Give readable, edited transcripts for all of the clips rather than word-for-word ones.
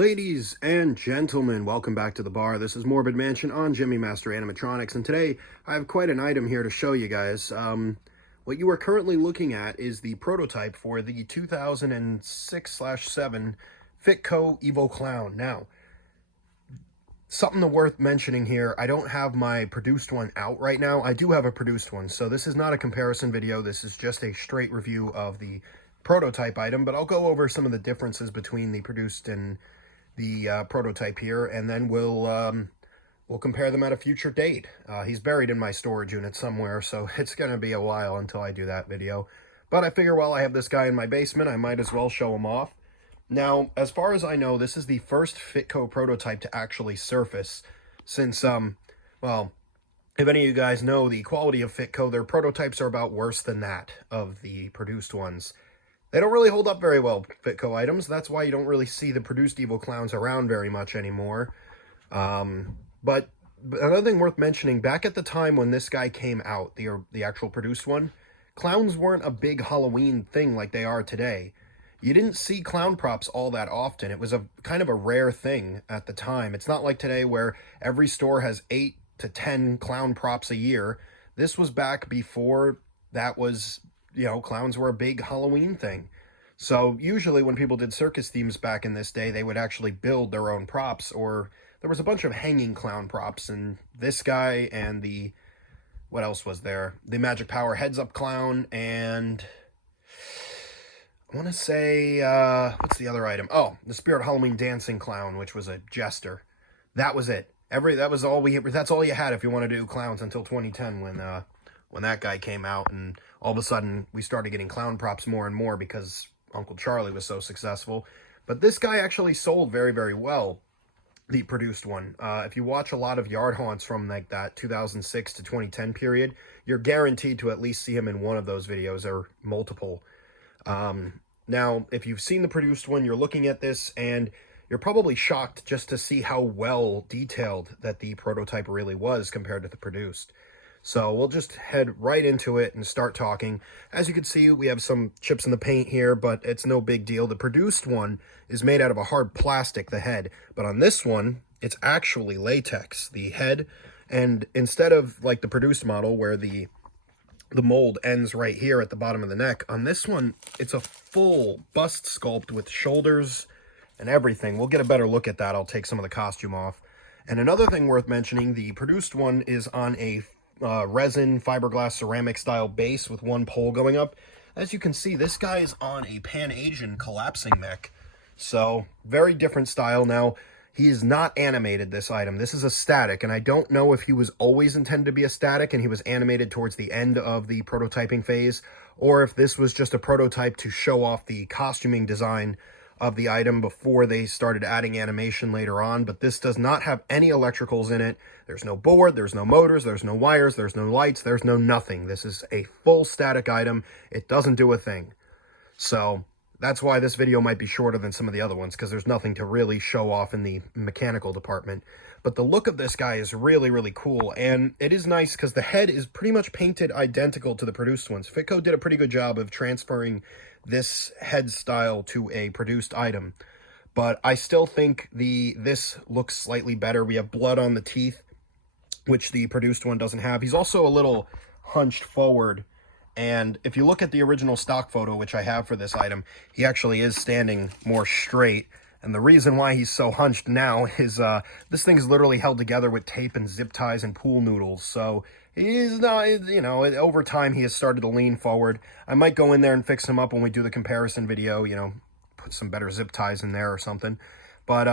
Ladies and gentlemen, welcome back to the bar. This is Morbid Mansion on Jimmy Master Animatronics, and today I have quite an item here to show you guys. What you are currently looking at is the prototype for the 2006/7 Fitco Evo Clown. Now, something worth mentioning here, I don't have my produced one out right now. I do have a produced one, so this is not a comparison video. This is just a straight review of the prototype item, but I'll go over some of the differences between the produced and the prototype here, and then we'll compare them at a future date. He's buried in my storage unit somewhere, so it's going to be a while until I do that video. But I figure while I have this guy in my basement, I might as well show him off. Now, as far as I know, this is the first Fitco prototype to actually surface since, well, if any of you guys know the quality of Fitco, their prototypes are about worse than that of the produced ones. They don't really hold up very well, Fitco items. That's why you don't really see the produced Evo Clowns around very much anymore. But another thing worth mentioning, back at the time when this guy came out, the actual produced one, clowns weren't a big Halloween thing like they are today. You didn't see clown props all that often. It was a kind of a rare thing at the time. It's not like today where every store has 8 to 10 clown props a year. This was back before that was, you know, clowns were a big Halloween thing. So usually when people did circus themes back in this day, they would actually build their own props, or there was a bunch of hanging clown props, and this guy and the, what else was there? The Magic Power Heads Up Clown, and I want to say, what's the other item? Oh, the Spirit Halloween Dancing Clown, which was a jester. That was it. That's all you had if you want to do clowns until 2010 when that guy came out, and all of a sudden we started getting clown props more and more because Uncle Charlie was so successful. But this guy actually sold very, very well, the produced one. If you watch a lot of yard haunts from like that 2006 to 2010 period, you're guaranteed to at least see him in one of those videos or multiple. Now, if you've seen the produced one, you're looking at this and you're probably shocked just to see how well detailed that the prototype really was compared to the produced. So we'll just head right into it and start talking. As you can see, we have some chips in the paint here, but it's no big deal. The produced one is made out of a hard plastic, the head. But on this one, it's actually latex, the head. And instead of like the produced model where the mold ends right here at the bottom of the neck, on this one, it's a full bust sculpt with shoulders and everything. We'll get a better look at that. I'll take some of the costume off. And another thing worth mentioning, the produced one is on a resin fiberglass ceramic style base with one pole going up. As you can see, this guy is on a Pan-Asian collapsing mech, so very different style. Now, he is not animated, this item. This is a static, and I don't know if he was always intended to be a static and he was animated towards the end of the prototyping phase, or if this was just a prototype to show off the costuming design of the item before they started adding animation later on. But this does not have any electricals in it. There's no board, there's no motors, there's no wires, there's no lights, there's no nothing. This is a full static item. It doesn't do a thing. So that's why this video might be shorter than some of the other ones, because there's nothing to really show off in the mechanical department. But the look of this guy is really, really cool, and it is nice because the head is pretty much painted identical to the produced ones. Fitco did a pretty good job of transferring this head style to a produced item, but I still think this looks slightly better. We have blood on the teeth, which the produced one doesn't have. He's also a little hunched forward, and if you look at the original stock photo, which I have for this item, he actually is standing more straight. And the reason why he's so hunched now is this thing is literally held together with tape and zip ties and pool noodles. So he's not, you know, over time he has started to lean forward. I might go in there and fix him up when we do the comparison video, you know, put some better zip ties in there or something. But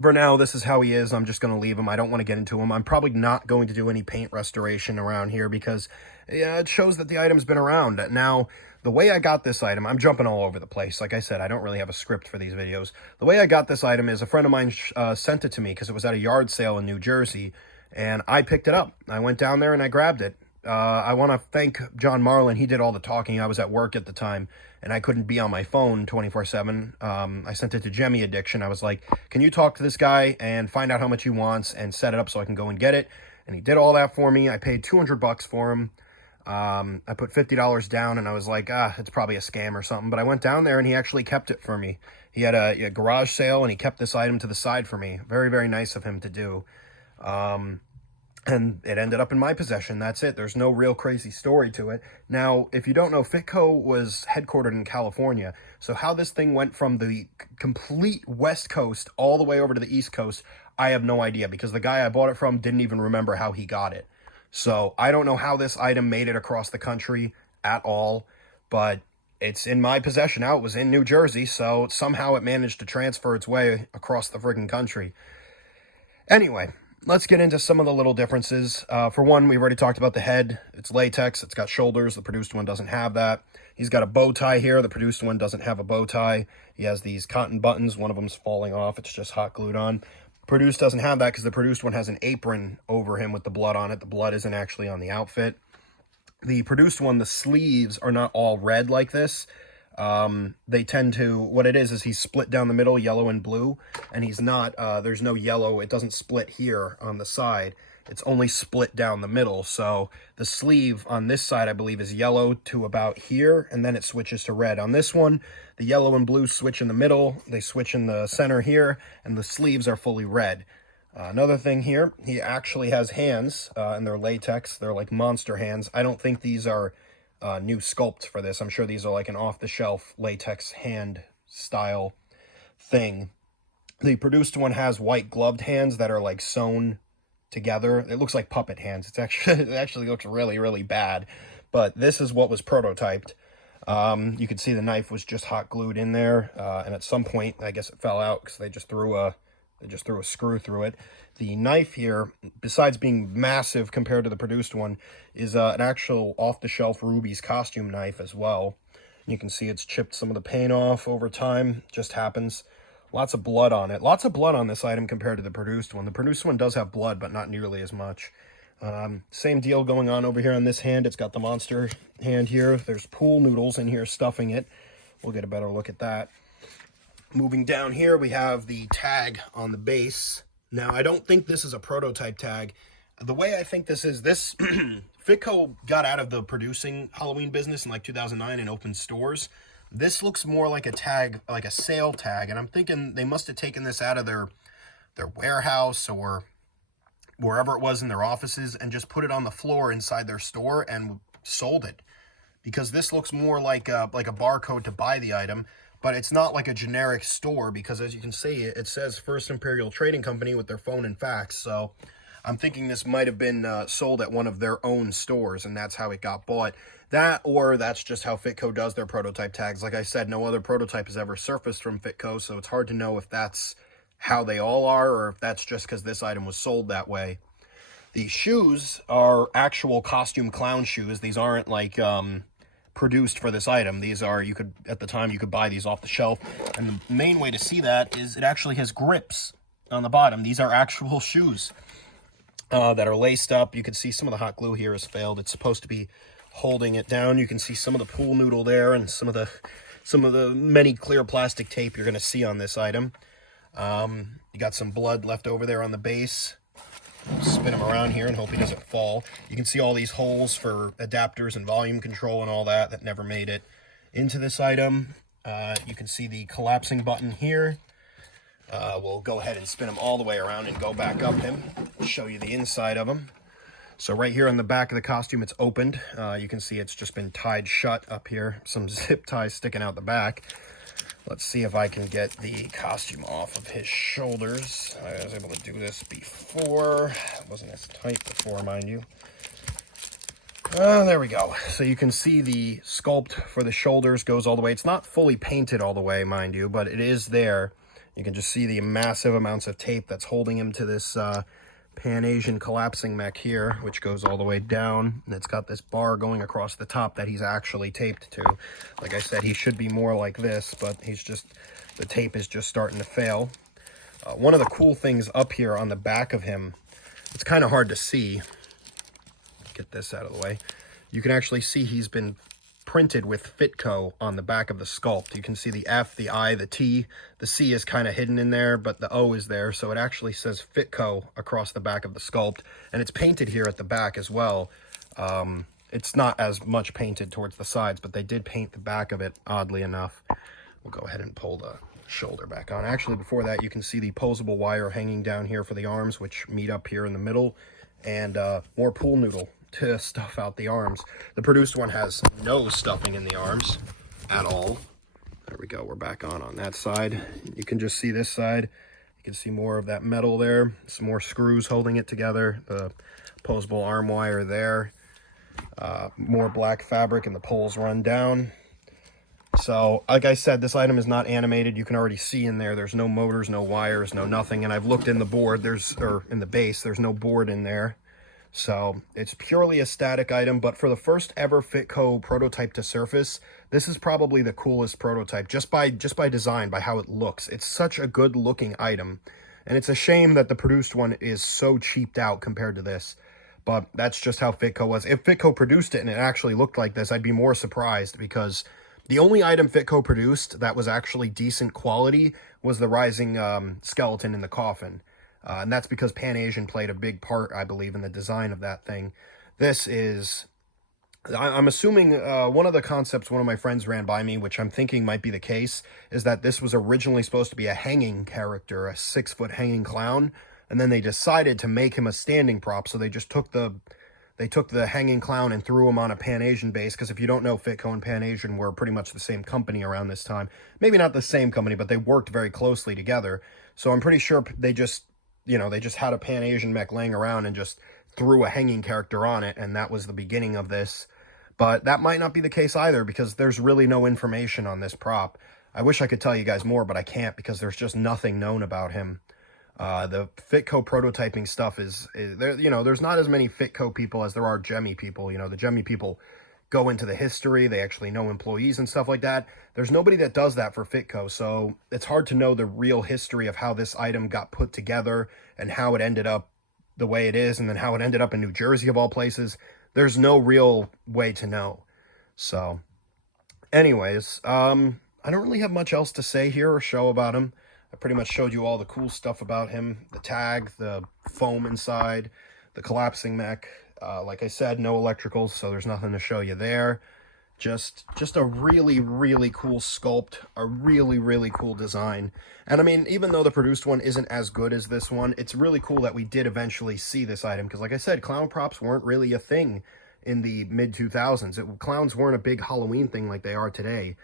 for now, this is how he is. I'm just going to leave him. I don't want to get into him. I'm probably not going to do any paint restoration around here because yeah, it shows that the item's been around. Now, the way I got this item, I'm jumping all over the place. Like I said, I don't really have a script for these videos. The way I got this item is a friend of mine sent it to me because it was at a yard sale in New Jersey, and I picked it up. I went down there and I grabbed it. I want to thank John Marlin. He did all the talking. I was at work at the time, and I couldn't be on my phone 24/7. I sent it to Jemmy Addiction. I was like, can you talk to this guy and find out how much he wants and set it up so I can go and get it? And he did all that for me. I paid $200 for him. I put $50 down, and I was like, it's probably a scam or something. But I went down there, and he actually kept it for me. He had a garage sale, and he kept this item to the side for me. Very, very nice of him to do. And it ended up in my possession. That's it. There's no real crazy story to it. Now, if you don't know, Fitco was headquartered in California. So how this thing went from the complete West Coast all the way over to the East Coast, I have no idea, because the guy I bought it from didn't even remember how he got it. So I don't know how this item made it across the country at all, but it's in my possession now. It was in New Jersey, so somehow it managed to transfer its way across the friggin' country. Anyway, let's get into some of the little differences. For one, we've already talked about the head. It's latex. It's got shoulders. The produced one doesn't have that. He's got a bow tie here. The produced one doesn't have a bow tie. He has these cotton buttons. One of them's falling off. It's just hot glued on. Produced doesn't have that because the produced one has an apron over him with the blood on it. The blood isn't actually on the outfit. The produced one, the sleeves are not all red like this. They tend to, what it is he's split down the middle, yellow and blue, and he's not, there's no yellow. It doesn't split here on the side. It's only split down the middle. So the sleeve on this side, I believe, is yellow to about here, and then it switches to red. On this one, the yellow and blue switch in the middle, they switch in the center here, and the sleeves are fully red. Another thing here, he actually has hands, and they're latex. They're like monster hands. I don't think these are new sculpt for this. I'm sure these are like an off-the-shelf latex hand style thing. The produced one has white gloved hands that are like sewn together. It looks like puppet hands. It actually looks really, really bad. But this is what was prototyped. You could see the knife was just hot glued in there, and at some point, I guess it fell out because they just threw a screw through it. The knife here, besides being massive compared to the produced one, is an actual off-the-shelf Ruby's costume knife as well. You can see it's chipped some of the paint off over time. Just happens. Lots of blood on it. Lots of blood on this item compared to the produced one. The produced one does have blood, but not nearly as much. Same deal going on over here on this hand. It's got the monster hand here. There's pool noodles in here stuffing it. We'll get a better look at that. Moving down here, we have the tag on the base. Now, I don't think this is a prototype tag. The way I think this is, Fitco got out of the producing Halloween business in like 2009 and opened stores. This looks more like a tag, like a sale tag, and I'm thinking they must have taken this out of their warehouse or wherever it was in their offices and just put it on the floor inside their store and sold it. Because this looks more like a barcode to buy the item, but it's not like a generic store, because as you can see, it says First Imperial Trading Company with their phone and fax. So I'm thinking this might have been sold at one of their own stores, and that's how it got bought. That, or that's just how Fitco does their prototype tags. Like I said, no other prototype has ever surfaced from Fitco, so it's hard to know if that's how they all are, or if that's just because this item was sold that way. The shoes are actual costume clown shoes. These aren't like produced for this item. These are, at the time you could buy these off the shelf, and the main way to see that is it actually has grips on the bottom. These are actual shoes that are laced up. You can see some of the hot glue here has failed. It's supposed to be holding it down. You can see some of the pool noodle there, and some of the many clear plastic tape you're going to see on this item. You got some blood left over there on the base. Spin him around here and hope he doesn't fall. You can see all these holes for adapters and volume control and all that never made it into this item. You can see the collapsing button here. We'll go ahead and spin him all the way around and go back up him. Show you the inside of him. So right here on the back of the costume, it's opened. You can see it's just been tied shut up here. Some zip ties sticking out the back. Let's see if I can get the costume off of his shoulders. I was able to do this before. It wasn't as tight before, mind you. There we go. So you can see the sculpt for the shoulders goes all the way. It's not fully painted all the way, mind you, but it is there. You can just see the massive amounts of tape that's holding him to this Pan-Asian collapsing mech here, which goes all the way down, and it's got this bar going across the top that he's actually taped to. Like I said, he should be more like this, but the tape is just starting to fail. One of the cool things up here on the back of him, it's kind of hard to see. Get this out of the way. You can actually see he's been printed with Fitco on the back of the sculpt. You can see the F, the I, the T. The C is kind of hidden in there, but the O is there, so it actually says Fitco across the back of the sculpt, and it's painted here at the back as well. it's not as much painted towards the sides, but they did paint the back of it, oddly enough. We'll go ahead and pull the shoulder back on. Actually, before that, you can see the posable wire hanging down here for the arms, which meet up here in the middle, and more pool noodle to stuff out the arms. The produced one has no stuffing in the arms at all. There we go, we're back on that side. You can just see this side. You can see more of that metal there, some more screws holding it together, the posable arm wire there, more black fabric, and the poles run down. So, like I said, this item is not animated. You can already see in there's no motors, no wires, no nothing. And I've looked in the board, or in the base, there's no board in there. So, it's purely a static item, but for the first ever Fitco prototype to surface, this is probably the coolest prototype, just by design, by how it looks. It's such a good looking item. And it's a shame that the produced one is so cheaped out compared to this. But that's just how Fitco was. If Fitco produced it and it actually looked like this, I'd be more surprised, because the only item Fitco produced that was actually decent quality was the rising skeleton in the coffin. And that's because Pan-Asian played a big part, I believe, in the design of that thing. This is, I'm assuming, one of the concepts one of my friends ran by me, which I'm thinking might be the case, is that this was originally supposed to be a hanging character, a 6-foot hanging clown, and then they decided to make him a standing prop, so they just took the hanging clown and threw him on a Pan-Asian base, because if you don't know, Fitco and Pan-Asian were pretty much the same company around this time. Maybe not the same company, but they worked very closely together. So I'm pretty sure they just had a Pan-Asian mech laying around and just threw a hanging character on it, and that was the beginning of this. But that might not be the case either, because there's really no information on this prop. I wish I could tell you guys more, but I can't, because there's just nothing known about him. The Fitco prototyping stuff is there. There's not as many Fitco people as there are Gemmy people. The Gemmy people go into the history. They actually know employees and stuff like that. There's nobody that does that for Fitco, so it's hard to know the real history of how this item got put together and how it ended up the way it is, and then how it ended up in New Jersey of all places. There's no real way to know. So, anyways, I don't really have much else to say here or show about him. I pretty much showed you all the cool stuff about him. The tag, the foam inside, the collapsing mech. Like I said, no electricals, so there's nothing to show you there. Just a really, really cool sculpt, a really, really cool design. And I mean, even though the produced one isn't as good as this one, it's really cool that we did eventually see this item. Because like I said, clown props weren't really a thing in the mid-2000s. Clowns weren't a big Halloween thing like they are today.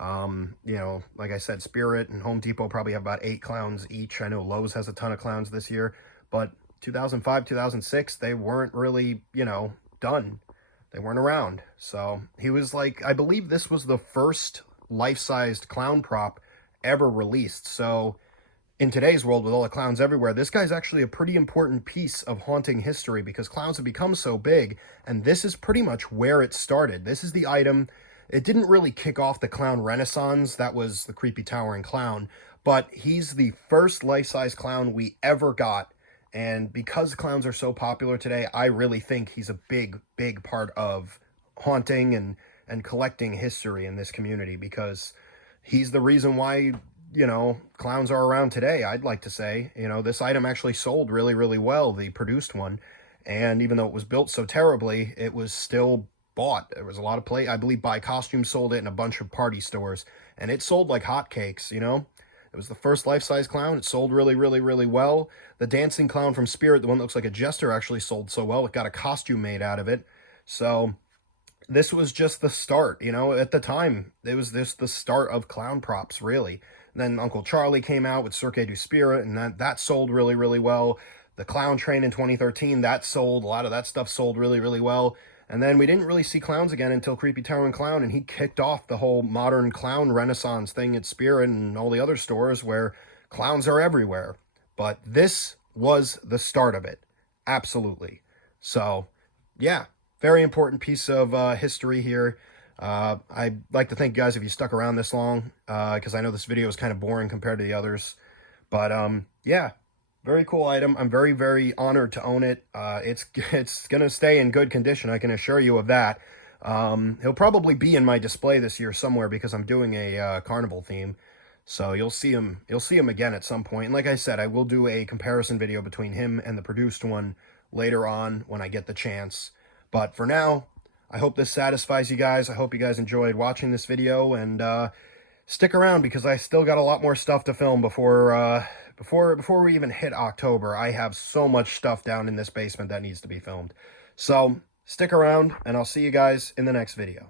Like I said, Spirit and Home Depot probably have about 8 clowns each. I know Lowe's has a ton of clowns this year, but 2005, 2006, they weren't really, done. They weren't around. So he was like, I believe this was the first life-sized clown prop ever released. So in today's world, with all the clowns everywhere, this guy's actually a pretty important piece of haunting history, because clowns have become so big, and this is pretty much where it started. This is the item. It didn't really kick off the clown renaissance. That was the creepy towering clown. But he's the first life-size clown we ever got. And because clowns are so popular today, I really think he's a big, big part of haunting and collecting history in this community, because he's the reason why, clowns are around today, I'd like to say. This item actually sold really, really well, the produced one. And even though it was built so terribly, it was still bought. There was a lot of I believe Buy Costumes sold it in a bunch of party stores, and it sold like hotcakes. It was the first life-size clown. It sold really, really, really well. The dancing clown from Spirit, the one that looks like a jester, actually sold so well. It got a costume made out of it. So this was just the start, at the time. It was the start of clown props, really. And then Uncle Charlie came out with Cirque du Spirit, and that sold really, really well. The Clown Train in 2013, that sold. A lot of that stuff sold really, really well. And then we didn't really see clowns again until Creepy Towering Clown, and he kicked off the whole modern clown renaissance thing at Spirit and all the other stores where clowns are everywhere. But this was the start of it. Absolutely. So, yeah, very important piece of history here. I'd like to thank you guys if you stuck around this long, because I know this video is kind of boring compared to the others. But, yeah. Very cool item. I'm very, very honored to own it. It's going to stay in good condition, I can assure you of that. He'll probably be in my display this year somewhere, because I'm doing a carnival theme. So you'll see him again at some point. And like I said, I will do a comparison video between him and the produced one later on when I get the chance. But for now, I hope this satisfies you guys. I hope you guys enjoyed watching this video, and stick around because I still got a lot more stuff to film before we even hit October. I have so much stuff down in this basement that needs to be filmed. So stick around, and I'll see you guys in the next video.